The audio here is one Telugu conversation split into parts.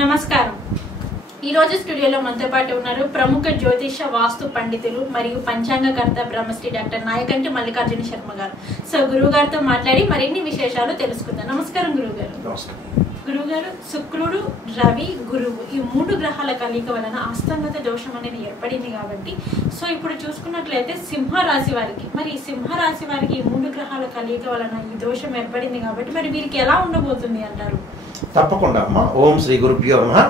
నమస్కారం. ఈ రోజు స్టూడియోలో మనతో పాటు ఉన్నారు ప్రముఖ జ్యోతిష వాస్తు పండితులు మరియు పంచాంగకర్త బ్రహ్మశ్రీ డాక్టర్ నాయకంటి మల్లికార్జున శర్మ గారు. సో గురువు గారితో మాట్లాడి మరిన్ని విశేషాలు తెలుసుకుందాం. నమస్కారం గురువు గారు. గురువు గారు, శుక్రుడు, రవి, గురువు ఈ మూడు గ్రహాల కలయిక వలన అస్తంగత దోషం అనేది ఏర్పడింది కాబట్టి సో ఇప్పుడు చూసుకున్నట్లయితే సింహరాశి వారికి మరి ఈ సింహరాశి వారికి ఈ మూడు గ్రహాల కలయిక వలన ఈ దోషం ఏర్పడింది కాబట్టి మరి వీరికి ఎలా ఉండబోతుంది అంటారు? తప్పకుండా అమ్మా. ఓం శ్రీ గురుభ్యో నమః.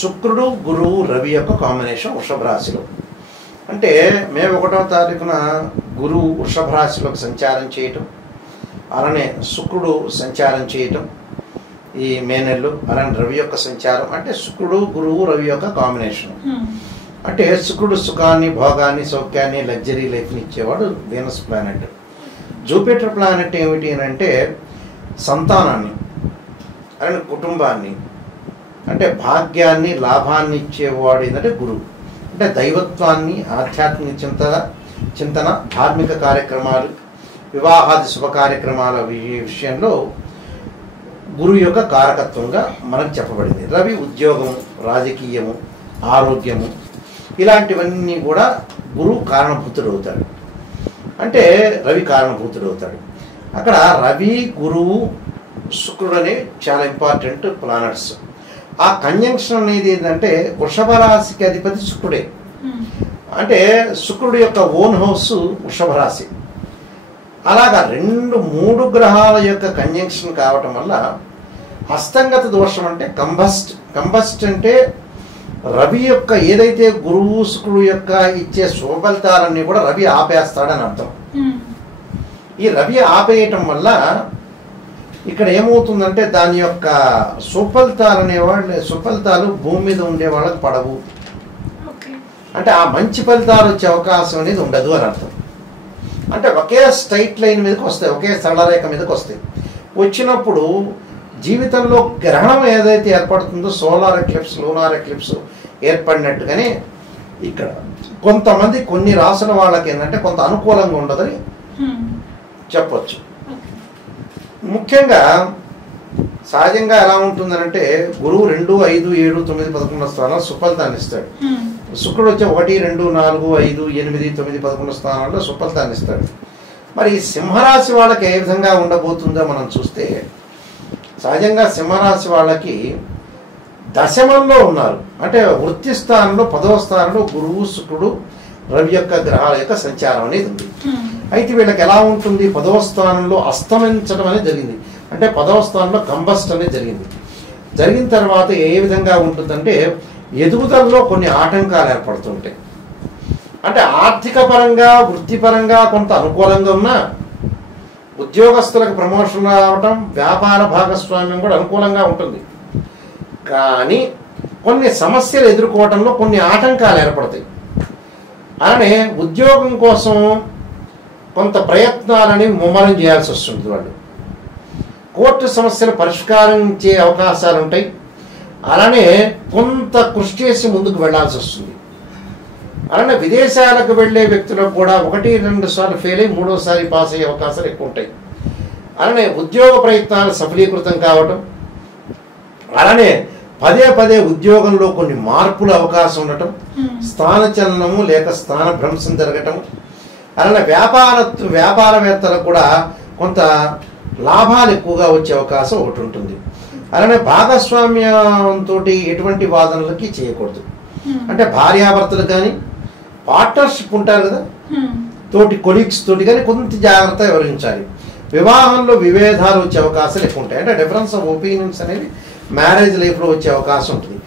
శుక్రుడు, గురువు, రవి యొక్క కాంబినేషన్ వృషభ రాశిలో. అంటే మే 1వ తారీఖున గురువు వృషభ రాశిలోకి సంచారం చేయటం, అలానే శుక్రుడు సంచారం చేయటం ఈ మే నెలలో, అలానే రవి యొక్క సంచారం. అంటే శుక్రుడు, గురువు, రవి యొక్క కాంబినేషన్. అంటే శుక్రుడు సుఖాన్ని, భోగాన్ని, సౌఖ్యాన్ని, లగ్జరీ లైఫ్ని ఇచ్చేవాడు వీనస్ ప్లానెట్. జూపిటర్ ప్లానెట్ ఏమిటి అని అంటే సంతానాన్ని, అలానే కుటుంబాన్ని, అంటే భాగ్యాన్ని, లాభాన్ని ఇచ్చేవాడు ఏంటంటే గురువు. అంటే దైవత్వాన్ని, ఆధ్యాత్మిక చింతన, ధార్మిక కార్యక్రమాలు, వివాహాది శుభ కార్యక్రమాల విషయంలో గురువు యొక్క కారకత్వంగా మనకు చెప్పబడింది. రవి ఉద్యోగము, రాజకీయము, ఆరోగ్యము ఇలాంటివన్నీ కూడా గురువు కారణభూతుడవుతాడు. అంటే రవి కారణభూతుడవుతాడు. అక్కడ రవి, గురువు, శుక్రుడు అనే చాలా ఇంపార్టెంట్ ప్లానెట్స్. ఆ కంజంక్షన్ అనేది ఏంటంటే వృషభ రాశికి అధిపతి శుక్రుడే. అంటే శుక్రుడు యొక్క ఓన్ హౌస్ వృషభ రాశి. అలాగా 2-3 గ్రహాల యొక్క కంజంక్షన్ కావటం వల్ల అస్తంగత దోషం అంటే కంబస్ట్ అంటే రవి యొక్క ఏదైతే గురువు శుక్రుడు యొక్క ఇచ్చే శుభఫలితాలన్నీ కూడా రవి ఆపేస్తాడని అర్థం. ఈ రవి ఆపేయటం వల్ల ఇక్కడ ఏమవుతుందంటే దాని యొక్క సుఫలితాలు భూమి మీద ఉండే వాళ్ళకి పడవు. అంటే ఆ మంచి ఫలితాలు వచ్చే అవకాశం అనేది ఉండదు అని అర్థం. అంటే ఒకే స్ట్రైట్ లైన్ మీదకి వస్తాయి, ఒకే సరళరేఖ మీదకి వస్తాయి. వచ్చినప్పుడు జీవితంలో గ్రహణం ఏదైతే ఏర్పడుతుందో సోలార్ ఎక్లిప్స్, లూనార్ ఎక్లిప్స్ ఏర్పడినట్టుగానే ఇక్కడ కొంతమంది కొన్ని రాసుల వాళ్ళకి ఏంటంటే కొంత అనుకూలంగా ఉండదని చెప్పొచ్చు. ముఖ్యంగా సహజంగా ఎలా ఉంటుందనంటే గురువు 2, 5, 7, 9, 11 స్థానాలు సుఫలితాన్ని ఇస్తాడు. శుక్రుడు వచ్చే 1, 2, 4, 5, 8, 9, 11 స్థానాల్లో సుఫలితాన్ని ఇస్తాడు. మరి ఈ సింహరాశి వాళ్ళకి ఏ విధంగా ఉండబోతుందో మనం చూస్తే సహజంగా సింహరాశి వాళ్ళకి దశమంలో ఉన్నారు. అంటే వృత్తి స్థానంలో 10వ స్థానంలో గురువు, శుక్రుడు, రవి యొక్క గ్రహాల యొక్క సంచారం అనేది ఉంది. అయితే వీళ్ళకి ఎలా ఉంటుంది? 10వ స్థానంలో అస్తమించడం అనేది జరిగింది. అంటే 10వ స్థానంలో కంబస్ట్ అనేది జరిగింది. జరిగిన తర్వాత ఏ విధంగా ఉంటుందంటే ఎదుగుదలలో కొన్ని ఆటంకాలు ఏర్పడుతుంటాయి. అంటే ఆర్థిక పరంగా, వృత్తిపరంగా కొంత అనుకూలంగా ఉన్నా ఉద్యోగస్తులకు ప్రమోషన్ రావటం, వ్యాపార భాగస్వామ్యం కూడా అనుకూలంగా ఉంటుంది. కానీ కొన్ని సమస్యలు ఎదుర్కోవడంలో కొన్ని ఆటంకాలు ఏర్పడతాయి. అలానే ఉద్యోగం కోసం కొంత ప్రయత్నాలని ముమ్మరం చేయాల్సి వస్తుంది. వాళ్ళు కోర్టు సమస్యలు పరిష్కరించే అవకాశాలు ఉంటాయి. అలానే కొంత కృషి చేసి ముందుకు వెళ్లాల్సి వస్తుంది. అలానే విదేశాలకు వెళ్లే వ్యక్తులకు కూడా 1-2 సార్లు ఫెయిల్ అయ్యి 3వసారి పాస్ అయ్యే అవకాశాలు ఎక్కువ ఉంటాయి. అలానే ఉద్యోగ ప్రయత్నాలు సఫలీకృతం కావటం, అలానే పదే ఉద్యోగంలో కొన్ని మార్పుల అవకాశం ఉండటం, స్థానచలనము లేక స్థాన భ్రంశం జరగటం, అలానే వ్యాపారవేత్తలకు కూడా కొంత లాభాలు ఎక్కువగా వచ్చే అవకాశం ఒకటి ఉంటుంది. అలానే భాగస్వామ్యంతో ఎటువంటి వాదనలకి చేయకూడదు. అంటే భార్యాభర్తలు కానీ పార్ట్నర్షిప్ ఉంటారు కదా, తోటి కొలీగ్స్ తోటి కానీ కొంత జాగ్రత్త వివరించాలి. వివాహంలో విభేదాలు వచ్చే అవకాశాలు ఎక్కువ ఉంటాయి. అంటే డిఫరెన్స్ ఆఫ్ ఒపీనియన్స్ అనేది మ్యారేజ్ లైఫ్లో వచ్చే అవకాశం ఉంటుంది.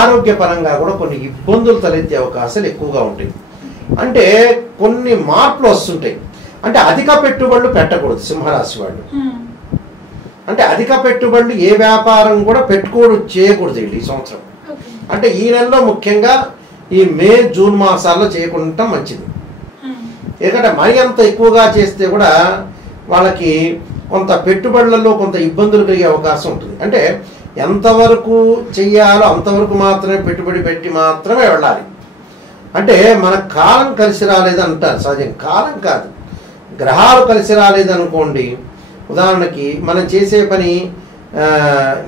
ఆరోగ్యపరంగా కూడా కొన్ని ఇబ్బందులు తలెత్తే అవకాశాలు ఎక్కువగా ఉంటాయి. అంటే కొన్ని మార్పులు వస్తుంటాయి. అంటే అధిక పెట్టుబడులు పెట్టకూడదు సింహరాశి వాళ్ళు. అంటే అధిక పెట్టుబడులు ఏ వ్యాపారం కూడా చేయకూడదు ఈ సంవత్సరం. అంటే ఈ నెలలో ముఖ్యంగా ఈ మే, జూన్ మాసాల్లో చేయకుండా మంచిది. ఎందుకంటే మరీ అంత ఎక్కువగా చేస్తే కూడా వాళ్ళకి కొంత పెట్టుబడులలో కొంత ఇబ్బందులు కలిగే అవకాశం ఉంటుంది. అంటే ఎంతవరకు చెయ్యాలో అంతవరకు మాత్రమే పెట్టుబడి పెట్టి మాత్రమే వెళ్ళాలి. అంటే మన కాలం కలిసి రాలేదంటారు. సహజంగా కాలం కాదు, గ్రహాలు కలిసి రాలేదనుకోండి. ఉదాహరణకి మనం చేసే పని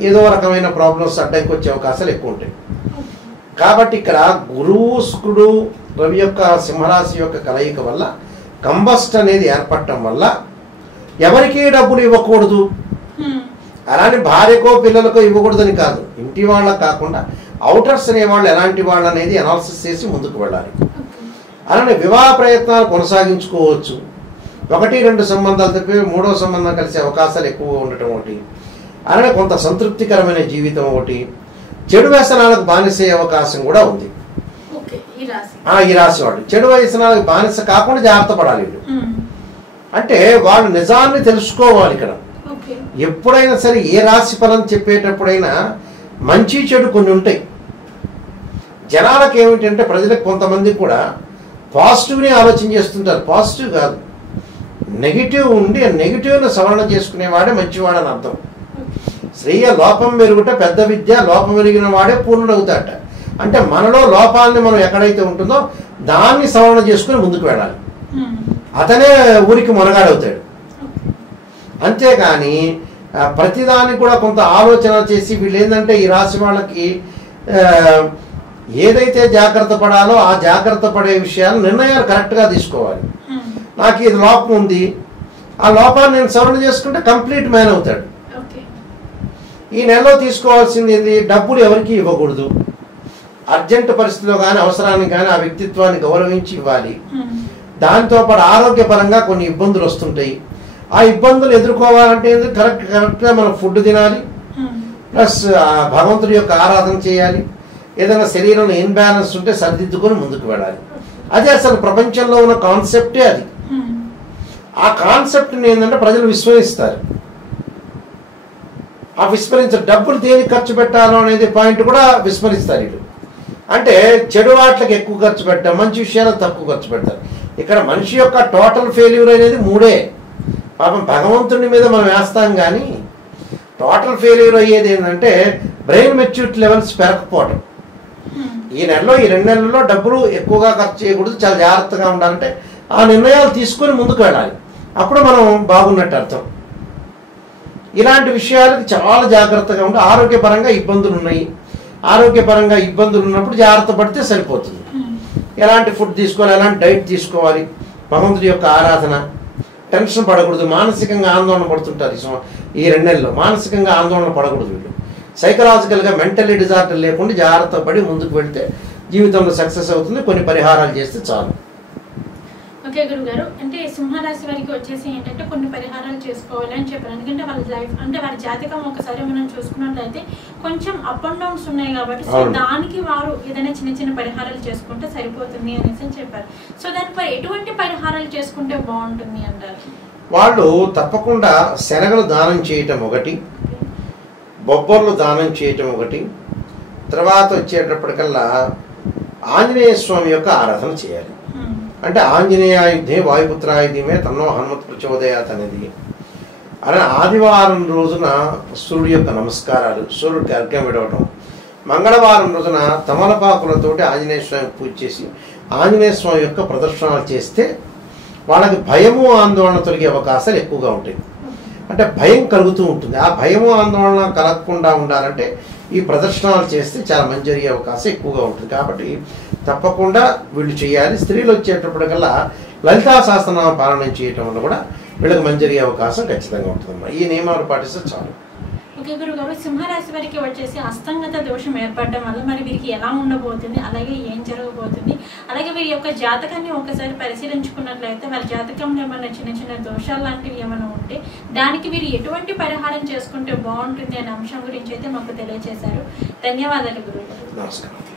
ఏదో రకమైన ప్రాబ్లమ్స్ అడ్డంకి వచ్చే అవకాశాలు ఎక్కువ ఉంటాయి. కాబట్టి ఇక్కడ గురువు శుక్రుడు రవి యొక్క సింహరాశి యొక్క కలయిక వల్ల కంబస్ట్ అనేది ఏర్పడటం వల్ల ఎవరికీ డబ్బులు ఇవ్వకూడదు, అలానే భార్యకో పిల్లలకో ఇవ్వకూడదని కాదు, ఇంటి వాళ్ళకు కాకుండా అవుటర్స్ అనే వాళ్ళు ఎలాంటి వాళ్ళు అనేది అనాలిసిస్ చేసి ముందుకు వెళ్ళాలి. అలానే వివాహ ప్రయత్నాలు కొనసాగించుకోవచ్చు. 1-2 సంబంధాలు తప్పి 3వ సంబంధం కలిసే అవకాశాలు ఎక్కువగా ఉండటం ఒకటి, అలానే కొంత సంతృప్తికరమైన జీవితం ఒకటి, చెడు వ్యసనాలకు బానిసే అవకాశం కూడా ఉంది. ఈ రాశి వాళ్ళు చెడు వ్యసనాలకు బానిస కాకుండా జాగ్రత్త పడాలి. వీళ్ళు అంటే వాళ్ళు నిజాన్ని తెలుసుకోవాలి. ఇక్కడ ఎప్పుడైనా సరే ఏ రాశి ఫలం చెప్పేటప్పుడైనా మంచి చెడు కొన్ని ఉంటాయి. జనాలకు ఏమిటంటే ప్రజలకు కొంతమంది కూడా పాజిటివ్ని ఆలోచన చేస్తుంటారు, పాజిటివ్ కాదు నెగిటివ్ ఉండి నెగిటివ్ను సవరణ చేసుకునేవాడే మంచివాడని అర్థం. శ్రేయ లోపం మెరుగుట పెద్ద విద్య, లోపం మెరిగిన వాడే పూర్ణుడవుతాడట. అంటే మనలో లోపాలని మనం ఎక్కడైతే ఉంటుందో దాన్ని సవరణ చేసుకుని ముందుకు వెళ్ళాలి, అతనే ఊరికి మొనగాడవుతాడు. అంతేగాని ప్రతిదానికి కూడా కొంత ఆలోచన చేసి వీళ్ళు ఏంటంటే ఈ రాశి వాళ్ళకి ఏదైతే జాగ్రత్త పడాలో ఆ జాగ్రత్త పడే విషయాలు నిర్ణయాలు కరెక్ట్గా తీసుకోవాలి. నాకు ఇది లోపం ఉంది, ఆ లోపాన్ని నేను సవరణ చేసుకుంటే కంప్లీట్ మ్యాన్ అవుతాడు. ఈ నెలలో తీసుకోవాల్సింది ఏంది, డబ్బులు ఎవరికి ఇవ్వకూడదు. అర్జెంట్ పరిస్థితిలో కానీ అవసరానికి కానీ ఆ వ్యక్తిత్వాన్ని గౌరవించి ఇవ్వాలి. దాంతోపాటు ఆరోగ్యపరంగా కొన్ని ఇబ్బందులు వస్తుంటాయి. ఆ ఇబ్బందులు ఎదుర్కోవాలంటే కరెక్ట్గా మనం ఫుడ్ తినాలి, ప్లస్ భగవంతుడి యొక్క ఆరాధన చేయాలి. ఏదైనా శరీరంలో ఇన్బ్యాలెన్స్ ఉంటే సరిదిద్దుకొని ముందుకు వెళ్ళాలి. అదే అసలు ప్రపంచంలో ఉన్న కాన్సెప్టే అది. ఆ కాన్సెప్ట్ని ఏంటంటే ప్రజలు విస్మరిస్తారు. ఆ విస్మరించారు. డబ్బులు దేనికి ఖర్చు పెట్టాలో అనేది పాయింట్ కూడా విస్మరిస్తారు వీళ్ళు. అంటే చెడు వాట్లకి ఎక్కువ ఖర్చు పెట్టారు, మంచి విషయాలకు తక్కువ ఖర్చు పెడతారు. ఇక్కడ మనిషి యొక్క టోటల్ ఫెయిల్యూర్ అనేది 3. పాపం భగవంతుడి మీద మనం వేస్తాం కానీ టోటల్ ఫెయిల్యూర్ అయ్యేది ఏంటంటే బ్రెయిన్ మెచ్యూరిటీ లెవెల్స్ పెరగకపోవడం. ఈ నెలలో ఈ 2 నెలల్లో డబ్బులు ఎక్కువగా ఖర్చు చేయకూడదు, చాలా జాగ్రత్తగా ఉండాలంటే ఆ నిర్ణయాలు తీసుకొని ముందుకు వెళ్ళాలి. అప్పుడు మనం బాగున్నట్టు అర్థం. ఇలాంటి విషయాలకు చాలా జాగ్రత్తగా ఉండి ఆరోగ్యపరంగా ఇబ్బందులు ఉన్నాయి, ఆరోగ్యపరంగా ఇబ్బందులు ఉన్నప్పుడు జాగ్రత్త పడితే సరిపోతుంది. ఎలాంటి ఫుడ్ తీసుకోవాలి, ఎలాంటి డైట్ తీసుకోవాలి, భగవంతుడి యొక్క ఆరాధన, టెన్షన్ పడకూడదు, మానసికంగా ఆందోళన పడుతుంటారు. ఈ 2 నెలల్లో మానసికంగా ఆందోళన పడకూడదు. వీళ్ళు సైకలాజికల్గా మెంటల్లీ డిజార్డర్ లేకుండా జాగ్రత్త పడి ముందుకు వెళ్తే జీవితంలో సక్సెస్ అవుతుంది. కొన్ని పరిహారాలు చేస్తే చాలు. ఓకే గురుగారు, అంటే సింహరాశి వారికి వచ్చేసి ఏంటంటే కొన్ని పరిహారాలు చేసుకోవాలి అని చెప్పారు. ఎందుకంటే వాళ్ళ లైఫ్ అంటే వారి జాతకం ఒకసారి మనం చూసుకున్నట్లయితే కొంచెం అప్ అండ్ డౌన్స్ ఉన్నాయి కాబట్టి సో దానికి వారు ఏదైనా చిన్న చిన్న పరిహారాలు చేసుకుంటే సరిపోతుంది అనేసి చెప్పారు. సో దానిపై ఎటువంటి పరిహారాలు చేసుకుంటే బాగుంటుంది అంటారు? వాళ్ళు తప్పకుండా శనగలు దానం చేయటం ఒకటి, బొబ్బర్లు దానం చేయటం ఒకటి, తర్వాత వచ్చేటప్పటికల్లా ఆంజనేయ స్వామి యొక్క ఆరాధన చేయాలి. అంటే ఆంజనేయాయుధే వాయుపుత్రాయుధమే తన్నో హనుమత్ ప్రచోదయాత్ అనేది. అలా ఆదివారం రోజున సూర్యుడి యొక్క నమస్కారాలు, సూర్యుడికి అర్ఘ్యం విడవటం, మంగళవారం రోజున తమలపాకులతోటి ఆంజనేయ స్వామి పూజ చేసి ఆంజనేయ స్వామి యొక్క ప్రదర్శనలు చేస్తే వాళ్ళకి భయము ఆందోళన తొలగే అవకాశాలు ఎక్కువగా ఉంటాయి. అంటే భయం కలుగుతూ ఉంటుంది. ఆ భయము ఆందోళన కలగకుండా ఉండాలంటే ఈ ప్రదర్శనలు చేస్తే చాలా మంచి జరిగే అవకాశం ఎక్కువగా ఉంటుంది. కాబట్టి తప్పకుండా వీళ్ళు చేయాలి. స్త్రీలు వచ్చేటప్పటికల్లా లలితా సహస్రనామ పాలన చేయటం వల్ల కూడా వీళ్ళకి మంచి జరిగే అవకాశం ఖచ్చితంగా ఉంటుందమ్మా. ఈ నియమాలు పాటిస్తే చాలు. ఓకే గురుగారు, సింహరాశి వారికి వచ్చేసి అస్తంగత దోషం ఏర్పడడం వల్ల మరి వీరికి ఎలా ఉండబోతుంది, అలాగే ఏం జరగబోతుంది, అలాగే వీరి యొక్క జాతకాన్ని ఒకసారి పరిశీలించుకున్నట్లయితే వారి జాతకంలో ఏమైనా చిన్న చిన్న దోషాలు లాంటివి ఏమైనా ఉంటే దానికి వీరు ఎటువంటి పరిహారం చేసుకుంటే బాగుంటుంది అనే అంశం గురించి అయితే మాకు తెలియజేశారు. ధన్యవాదాలు గురుగారు. నమస్కారం.